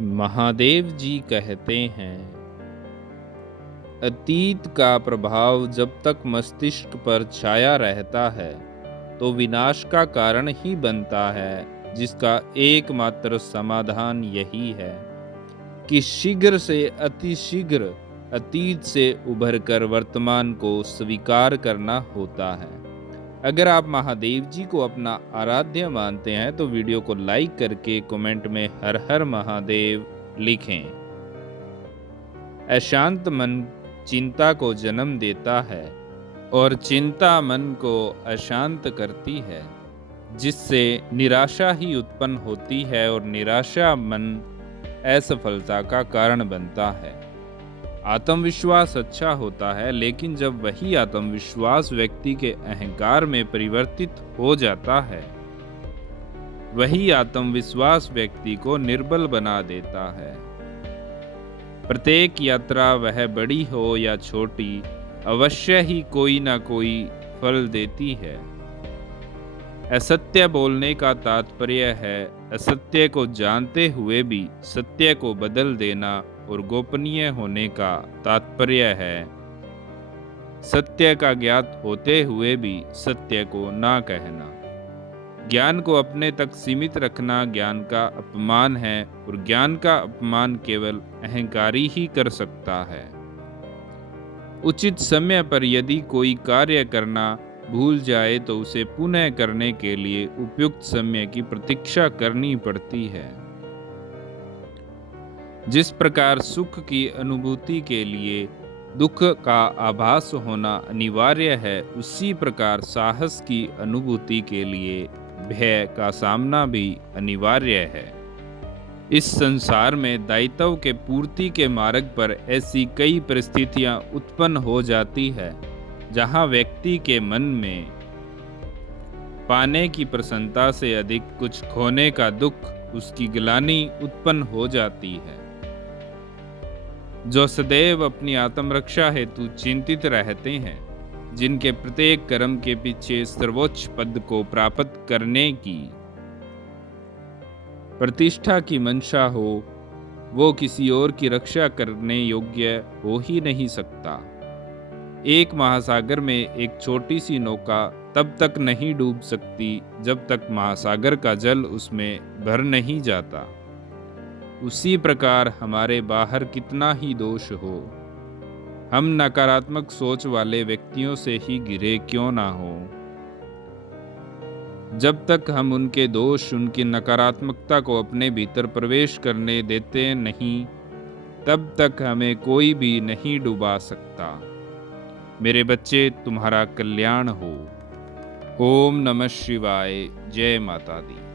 महादेव जी कहते हैं, अतीत का प्रभाव जब तक मस्तिष्क पर छाया रहता है तो विनाश का कारण ही बनता है, जिसका एकमात्र समाधान यही है कि शीघ्र से अतिशीघ्र अतीत से उभरकर वर्तमान को स्वीकार करना होता है। अगर आप महादेव जी को अपना आराध्य मानते हैं तो वीडियो को लाइक करके कमेंट में हर हर महादेव लिखें। अशांत मन चिंता को जन्म देता है और चिंता मन को अशांत करती है, जिससे निराशा ही उत्पन्न होती है और निराशा मन असफलता का कारण बनता है। आत्मविश्वास अच्छा होता है, लेकिन जब वही आत्मविश्वास व्यक्ति के अहंकार में परिवर्तित हो जाता है, वही आत्मविश्वास व्यक्ति को निर्बल बना देता है। प्रत्येक यात्रा वह बड़ी हो या छोटी, अवश्य ही कोई ना कोई फल देती है। असत्य बोलने का तात्पर्य है असत्य को जानते हुए भी सत्य को बदल देना, और गोपनीय होने का तात्पर्य है सत्य का ज्ञात होते हुए भी सत्य को ना कहना। ज्ञान को अपने तक सीमित रखना ज्ञान का अपमान है, और ज्ञान का अपमान केवल अहंकारी ही कर सकता है। उचित समय पर यदि कोई कार्य करना भूल जाए तो उसे पुनः करने के लिए उपयुक्त समय की प्रतीक्षा करनी पड़ती है। जिस प्रकार सुख की अनुभूति के लिए दुख का आभास होना अनिवार्य है, उसी प्रकार साहस की अनुभूति के लिए भय का सामना भी अनिवार्य है। इस संसार में दायित्व के पूर्ति के मार्ग पर ऐसी कई परिस्थितियां उत्पन्न हो जाती है जहां व्यक्ति के मन में पाने की प्रसन्नता से अधिक कुछ खोने का दुख, उसकी ग्लानि उत्पन्न हो जाती है। जो सदैव अपनी आत्मरक्षा हेतु चिंतित रहते हैं, जिनके प्रत्येक कर्म के पीछे सर्वोच्च पद को प्राप्त करने की प्रतिष्ठा की मंशा हो, वो किसी और की रक्षा करने योग्य हो ही नहीं सकता। एक महासागर में एक छोटी सी नौका तब तक नहीं डूब सकती जब तक महासागर का जल उसमें भर नहीं जाता। उसी प्रकार हमारे बाहर कितना ही दोष हो, हम नकारात्मक सोच वाले व्यक्तियों से ही घिरे क्यों ना हो, जब तक हम उनके दोष, उनकी नकारात्मकता को अपने भीतर प्रवेश करने देते नहीं, तब तक हमें कोई भी नहीं डुबा सकता। मेरे बच्चे, तुम्हारा कल्याण हो। ओम नमः शिवाय। जय माता दी।